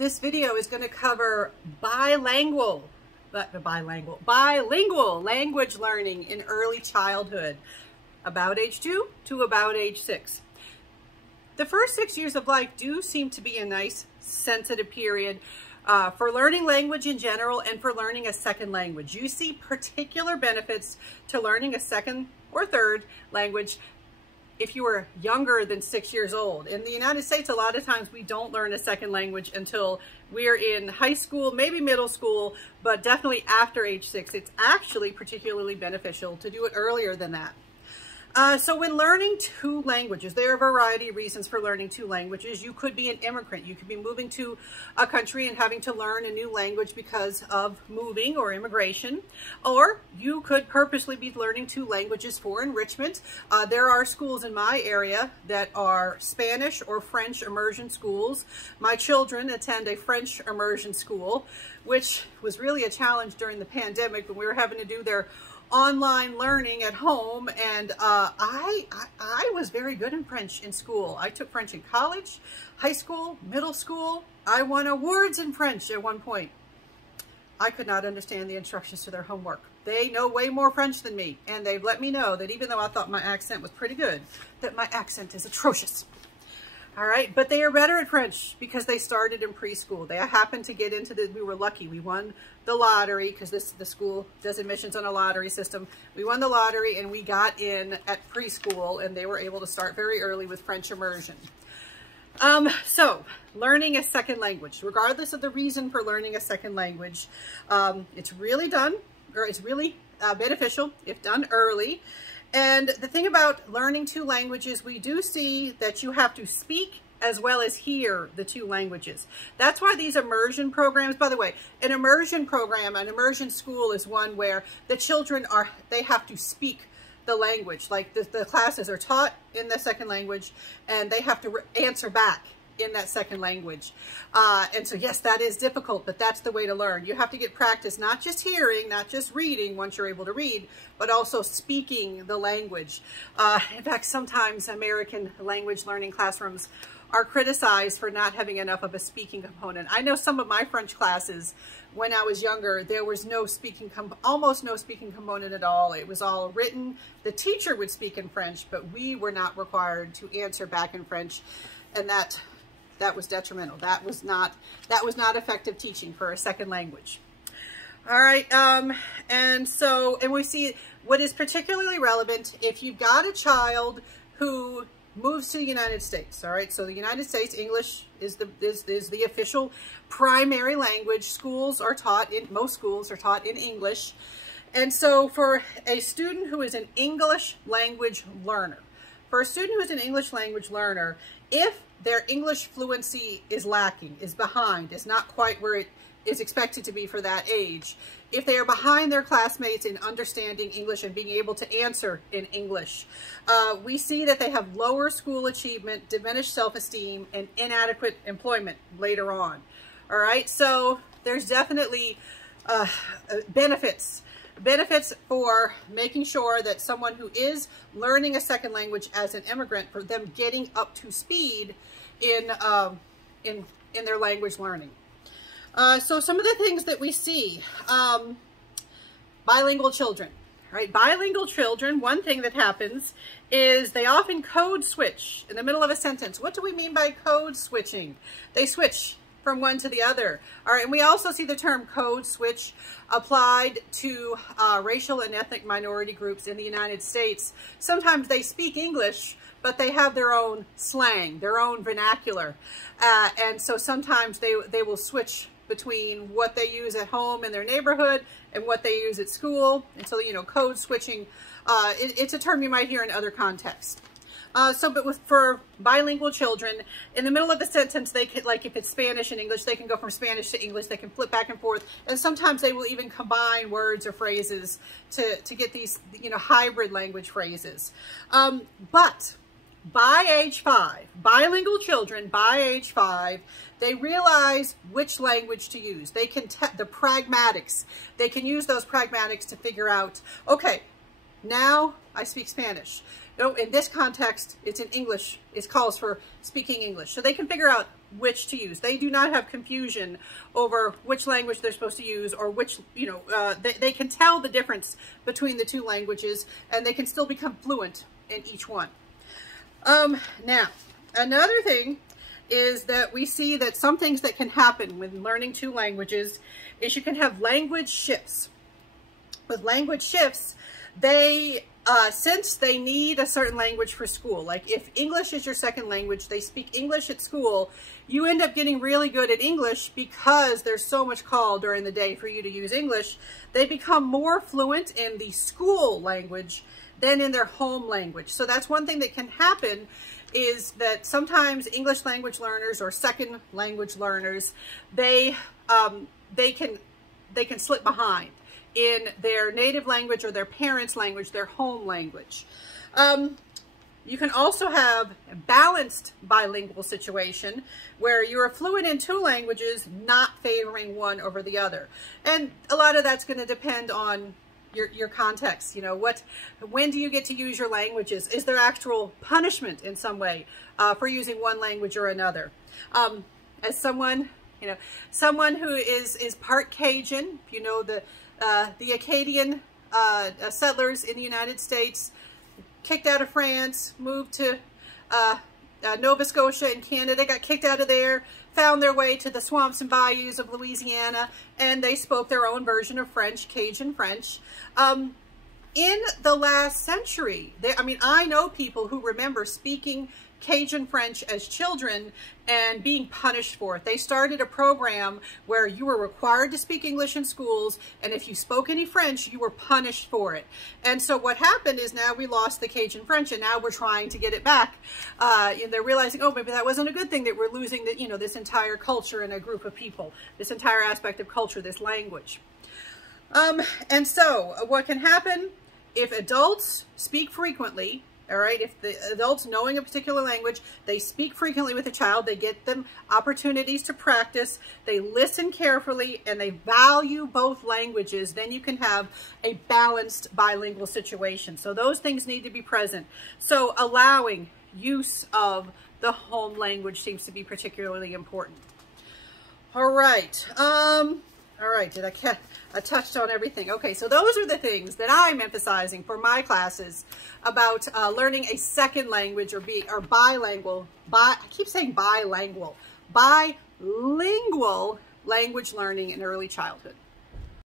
This video is going to cover bilingual language learning in early childhood, about age 2 to about age 6. The first 6 years of life do seem to be a nice sensitive period for learning language in general and for learning a second language. You see particular benefits to learning a second or third language if you were younger than 6 years old. In the United States, a lot of times we don't learn a second language until we're in high school, maybe middle school, but definitely after age 6. It's actually particularly beneficial to do it earlier than that. So when learning two languages, there are a variety of reasons for learning two languages. You could be an immigrant. You could be moving to a country and having to learn a new language because of moving or immigration. Or you could purposely be learning two languages for enrichment. There are schools in my area that are Spanish or French immersion schools. My children attend a French immersion school, which was really a challenge during the pandemic when we were having to do their online learning at home, and I was very good in French in school. I took French in college, high school, middle school. I won awards in French at one point. I could not understand the instructions to their homework. They know way more French than me, and they've let me know that even though I thought my accent was pretty good, that my accent is atrocious. All right, but they are better at French because they started in preschool. They happened to get into we were lucky. We won the lottery because the school does admissions on a lottery system. We won the lottery and we got in at preschool, and they were able to start very early with French immersion. So learning a second language, regardless of the reason for learning a second language, it's really beneficial if done early. And the thing about learning two languages, we do see that you have to speak as well as hear the two languages. That's why these immersion programs, by the way, an immersion program, an immersion school is one where the children they have to speak the language. Like the classes are taught in the second language and they have to answer back in that second language. And so yes, that is difficult, but that's the way to learn. You have to get practice, not just hearing, not just reading once you're able to read, but also speaking the language. In fact, sometimes American language learning classrooms are criticized for not having enough of a speaking component. I know some of my French classes, when I was younger, there was no speaking, almost no speaking component at all. It was all written. The teacher would speak in French, but we were not required to answer back in French, and that was detrimental. That was not effective teaching for a second language. All right, and we see what is particularly relevant if you've got a child who moves to the United States. All right, so the United States, English is the official primary language. Most schools are taught in English. And so for a student who is an English language learner, if their English fluency is lacking, is behind, is not quite where it is expected to be for that age, if they are behind their classmates in understanding English and being able to answer in English, we see that they have lower school achievement, diminished self-esteem, and inadequate employment later on. All right, so there's definitely benefits for making sure that someone who is learning a second language as an immigrant, for them getting up to speed in their language learning. So some of the things that we see, bilingual children, right? Bilingual children, one thing that happens is they often code switch in the middle of a sentence. What do we mean by code switching? They switch from one to the other. All right, and we also see the term code switch applied to racial and ethnic minority groups in the United States. Sometimes they speak English, but they have their own slang, their own vernacular. And so sometimes they will switch between what they use at home in their neighborhood and what they use at school. And so, code switching, it's a term you might hear in other contexts. But for bilingual children, in the middle of a sentence, they could, like if it's Spanish and English, they can go from Spanish to English. They can flip back and forth. And sometimes they will even combine words or phrases to get these, hybrid language phrases. But by age 5, bilingual children by age 5, they realize which language to use. They can, the pragmatics, they can use those pragmatics to figure out, okay, now I speak Spanish. In this context, it's in English. It calls for speaking English. So they can figure out which to use. They do not have confusion over which language they're supposed to use, or which, they can tell the difference between the two languages, and they can still become fluent in each one. Now, another thing is that we see that some things that can happen when learning two languages is you can have language shifts. With language shifts, they since they need a certain language for school, like if English is your second language, they speak English at school, you end up getting really good at English because there's so much call during the day for you to use English. They become more fluent in the school language than in their home language. So that's one thing that can happen, is that sometimes English language learners or second language learners, they can slip behind in their native language or their parents' language, their home language. You can also have a balanced bilingual situation where you're fluent in two languages, not favoring one over the other. And a lot of that's going to depend on your context. When do you get to use your languages? Is there actual punishment in some way for using one language or another? As someone who is part Cajun, the Acadian settlers in the United States, kicked out of France, moved to Nova Scotia in Canada, got kicked out of there, found their way to the swamps and bayous of Louisiana, and they spoke their own version of French, Cajun French. In the last century, I know people who remember speaking Cajun French as children and being punished for it. They started a program where you were required to speak English in schools, and if you spoke any French, you were punished for it. And so what happened is now we lost the Cajun French, and now we're trying to get it back. And they're realizing, oh, maybe that wasn't a good thing, that we're losing this entire culture and a group of people, this entire aspect of culture, this language. And so what can happen if adults speak frequently? All right, if the adults knowing a particular language, they speak frequently with a child, they get them opportunities to practice, they listen carefully, and they value both languages, then you can have a balanced bilingual situation. So those things need to be present. So allowing use of the home language seems to be particularly important. All right. I touched on everything. Okay, so those are the things that I'm emphasizing for my classes about learning a second language, or bilingual. I keep saying bilingual. Bilingual language learning in early childhood.